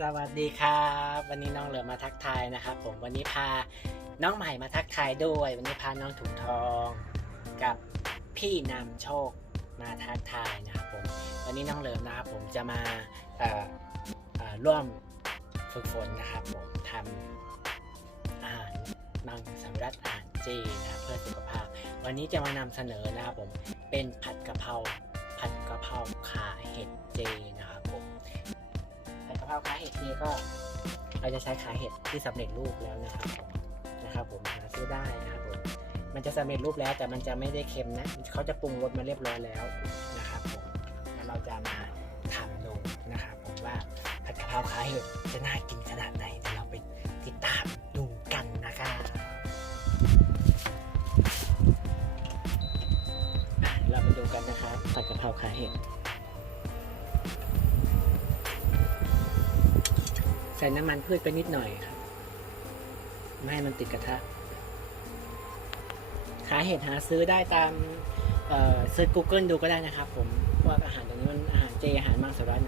สวัสดีครับ วันนี้น้องเหลือมาทักทายนะครับผมวันนี้พาน้องใหม่มาทักทายด้วย วันนี้พาน้องถุงทองกับพี่นำโชคมาทักทายนะครับผมวันนี้น้องเหลิมนะครับผมจะมาเอ่อเอ่อร่วมฝึกฝนนะครับผมทำอาหารมังสวิรัตอาหารเจนะเพื่อสุขภาพ วันนี้จะมานำเสนอนะครับผมเป็นผัดกะเพราผัดกะเพราขาเห็ดเจนะครับผมผัดกะเพราขาเห็ดนี่ก็ เราจะใช้ขาเห็ดที่สำเร็จรูปแล้วนะครับผมนะครับผมหาซื้อได้นะครับผมมันจะสำเร็จรูปแล้วแต่มันจะไม่ได้เค็มนะเขาจะปรุงรสมาเรียบร้อยแล้วนะครับผมแล้วเราจะมาทำดูนะครับผมว่าผัดกะเพราขาเห็ดจะน่ากิน ผัดกะเพราขาเห็ด ใส่น้ำมันพืชไปนิดหน่อยครับ ไม่ให้มันติดกระทะ ขาเห็ดหาซื้อได้ตามเอ่อเซิร์ช Google ดูก็ได้นะครับผมว่าอาหารตรงนี้มันอาหารเจอาหารมังสวิรัติ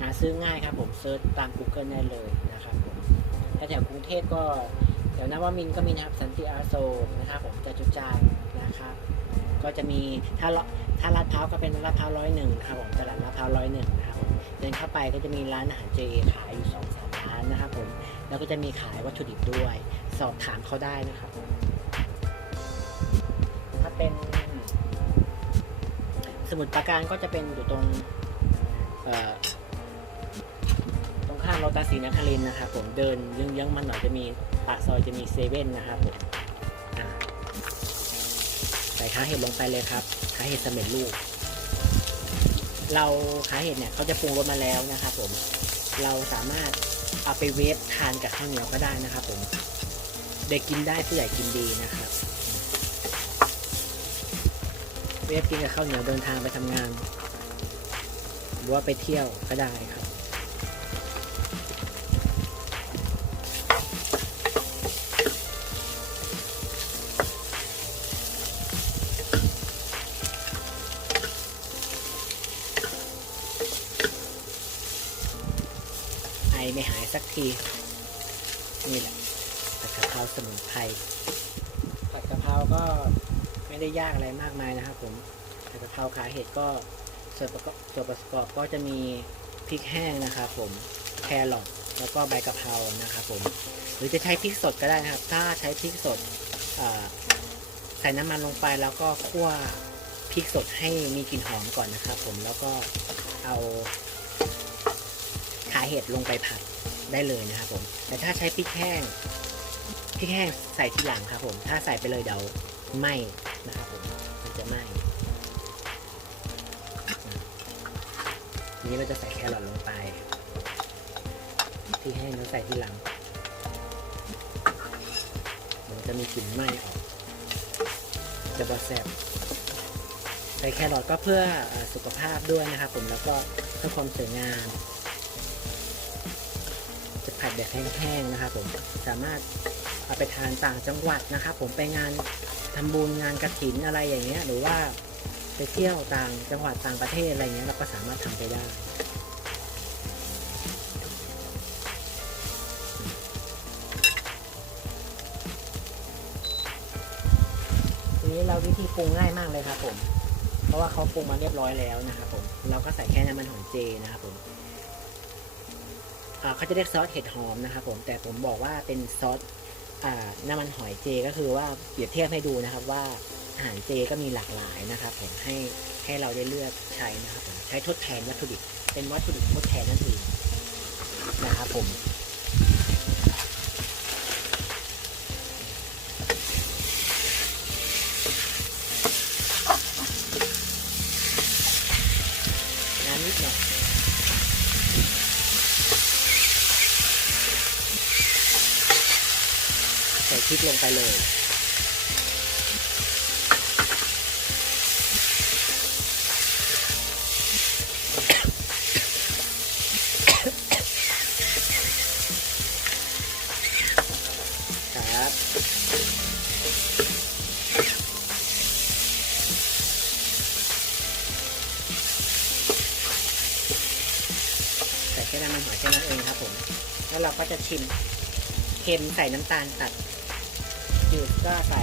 หาซื้อง่ายครับผมเซิร์ชตาม Google ได้เลยนะครับผมถ้าแถวกรุงเทพก็แถวนวมินก็มีนะครับสันติอาโศกนะครับผมจตุจักรนะครับ ก็จะมีถ้าละ ถ้าลาดพร้าวก็เป็นลาดพร้าวร้อยหนึ่งครับผมตลาดลาดพร้าวร้อยหนึ่งนะครับผมเดินเข้าไปก็จะมีร้านอาหารเจขายอยู่สองสามร้านนะครับผมแล้วก็จะมีขายวัตถุดิบด้วย สอบถามเขาได้นะครับผมถ้าเป็นสมุดปราการก็จะเป็นอยู่ตรงตรงข้ามโรตัสศรีนครินทร์นะครับผมเดินเยื้องๆมันหน่อยจะมีปากซอยจะมีเซเว่นนะครับผมใส่ขาเห็ดลงไปเลยครับาเห็ดสำเร็จรูปเราขาเห็ดเนี่ยเขาจะปรุงรสมาแล้วนะครับผม เราสามารถเอาไปเวฟทานกับข้าวเหนียวก็ได้นะครับผม เด็กกินได้ผู้ใหญ่กินดีนะครับ เวฟกินกับข้าวเหนียวเดินทางไปทำงาน หรือว่าไปเที่ยวก็ได้ครับ สักที นี่แหละผัดกะเพราสมุนไพรผัดกะเพราก็ไม่ได้ยากอะไรมากมายนะครับผมผัดกะเพราขาเห็ดก็ส่วนประกอบส่วนประกอบก็จะมีพริกแห้งนะครับผมแครอทแล้วก็ใบกะเพรานะครับผม หรือจะใช้พริกสดก็ได้นะครับ ถ้าใช้พริกสดใส่น้ำมันลงไปแล้วก็คั่วพริกสดให้มีกลิ่นหอมก่อนนะครับผมแล้วก็เอาขาเห็ดลงไปผัด ได้เลยนะครับผมแต่ถ้าใช้พริกแห้งพริกแห้งใส่ทีหลังครับผม ถ้าใส่ไปเลยเดี๋ยวไหม้นะครับผมมันจะไหม้ทีนี้เราจะใส่แครอทลงไปพริกแห้งเราใส่ทีหลังมันจะมีกลิ่นไหม้ออกจะบอแซบใส่แครอทก็เพื่อสุขภาพด้วยนะครับผมแล้วก็เพื่อความสวยงาม แบบแห้งๆนะครับผมสามารถเอาไปทานต่างจังหวัดนะครับ ผมไปงานทำบุญงานกระถินอะไรอย่างเงี้ยหรือว่าไปเที่ยวต่างจังหวัดต่างประเทศอะไรเงี้ยเราก็สามารถทำไปได้ทีนี้เราวิธีปรุงง่ายมากเลยครับผม เพราะว่าเขาปรุงมาเรียบร้อยแล้วนะครับผมเราก็ใส่แค่น้ำมันหอยเจนะครับผม เขาจะเรียกซอสเห็ดหอมนะครับผมแต่ผมบอกว่าเป็นซอสอน้ำมันหอยเจก็คือว่าเปรียบเทียบให้ดูนะครับว่าอาหารเจก็มีหลากหลายนะครับผมให้ให้เราได้เลือกใช้นะครับผมใช้ทดแทนวัตถุดิบเป็นวัตถุดิบทดแทนนั่นเองนะครับผมน้ำนิดหน่อย พริกลงไปเลย ครับ ใส่แค่น้ำมันหอยแค่นั้นเองครับผม แล้วเราก็จะชิมเค็มใส่น้ำตาลตัด จืดก็ใส่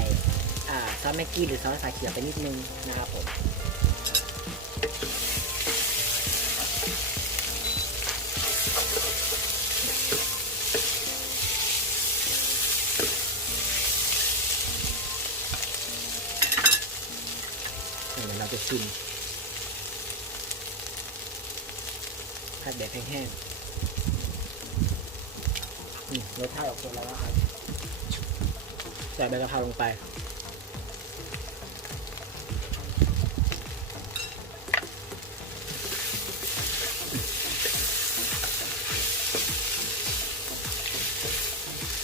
ซอสแม็กกี้หรือซอสสาเขียวไปนิดนึงนะครับผมเดี๋ยวเราจะชิมผัดแบบแห้งๆรสชาติออกตัวแล้วครับ ใส่ใบกะเพราลงไป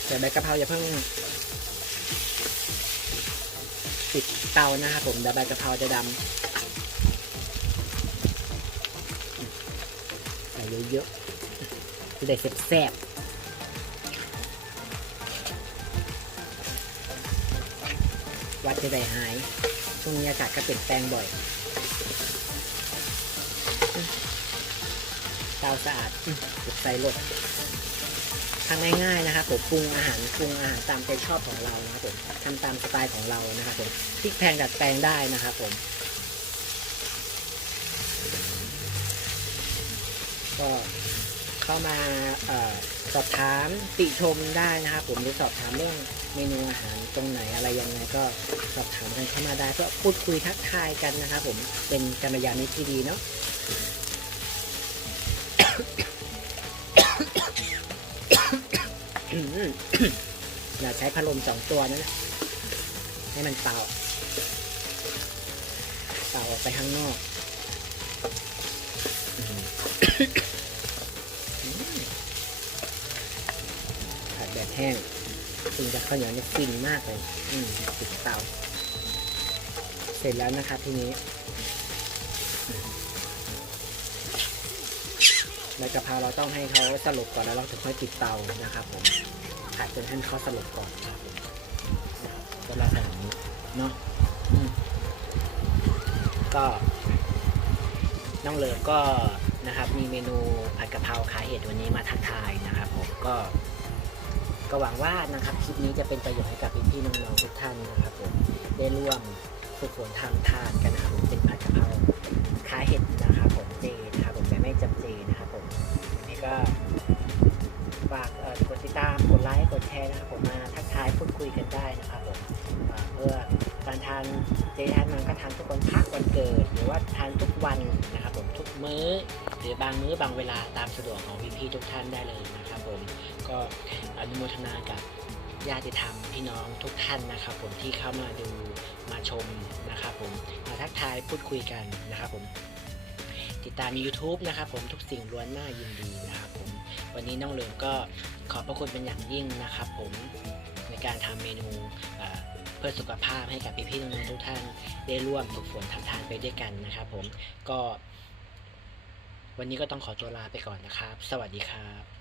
ใส่ใบกะเพราอย่าเพิ่งปิดเตานะครับผมเดี๋ยวใบกะเพราจะดำใส่เยอะๆจะได้แซ่บๆ วัดจะได้หาย ช่วงนี้อากาศก็เปลี่ยนแปลงบ่อยเตาสะอาดอืมปิดไฟลดทำง่ายๆนะครับผมปรุงอาหารปรุงอาหารตามใจชอบของเรานะครับผมทำตามสไตล์ของเรานะครับผมพริกแพงดัดแปลงได้นะครับผม ก็เข้ามาออสอบถามติชมได้นะครับผมหรือสอบถามเรื่อง เมนูอาหารตรงไหนอะไรยังไงก็สอบถามกันเข้ามาได้เพื่อพูดคุยทักทายกันนะครับผมเป็นกัลยาณมิตรที่ดีเนาะอย่าใช้พัดลมสองตัวนั่นแหละให้มันเป่าเป่าออกไปข้างนอกผัดแบบแห้ง กินกับข้าวเหนียวนี่ฟินมากเลย อืมติดเตา เสร็จแล้วนะครับทีนี้ใบกะเพราเราต้องให้เขาสลบก่อนแล้วเราถึงค่อยปิดเตานะครับผมผัดจนให้เขาสลบก่อนครับก็ล้วแต่นี้เนาะก็น้องเลิฟก็นะครับ มีเมนูผัดกะเพราขาเห็ดวันนี้มาทักทายนะครับผมก็ ก็หวังว่านะครับคลิปนี้จะเป็นประโยชน์ให้กับพี่ๆน้องๆทุกท่านนะครับผมได้ร่วมฝึกฝนทำทานกันนะครับเป็นผัดกะเพราขาเห็ดนะครับผมเจนะครับผมแต่ไม่จำเจนะครับผมนี่ก็ฝากกดติดตาม ไลค์กดแชร์นะครับผมมาทักทายพูดคุยกันได้นะครับผมเพื่อการทานเจทานมันก็ทานทุกวันพักวันเกิด หรือว่าทานทุกวันนะครับผมทุกมื้อ หรือบางมื้อบางเวลาตามสะดวกของพี่ๆทุกท่านได้เลยนะครับผมก็อนุโมทนากับญาติธรรมพี่น้องทุกท่านนะครับ ผมที่เข้ามาดูมาชมนะครับผมมาทักทายพูดคุยกันนะครับผมติดตาม YouTube นะครับผมทุกสิ่งล้วนน่ายินดีนะครับผมวันนี้น้องเลิมก็ ขอบพระคุณเป็นอย่างยิ่งนะครับ ผมในการทำเมนูเพื่อสุขภาพให้กับพี่ๆน้องๆทุกท่านได้ร่วมฝึกฝนทำทานไปด้วยกันนะครับ ผมก็ วันนี้ก็ต้องขอตัวลาไปก่อนนะครับ สวัสดีครับ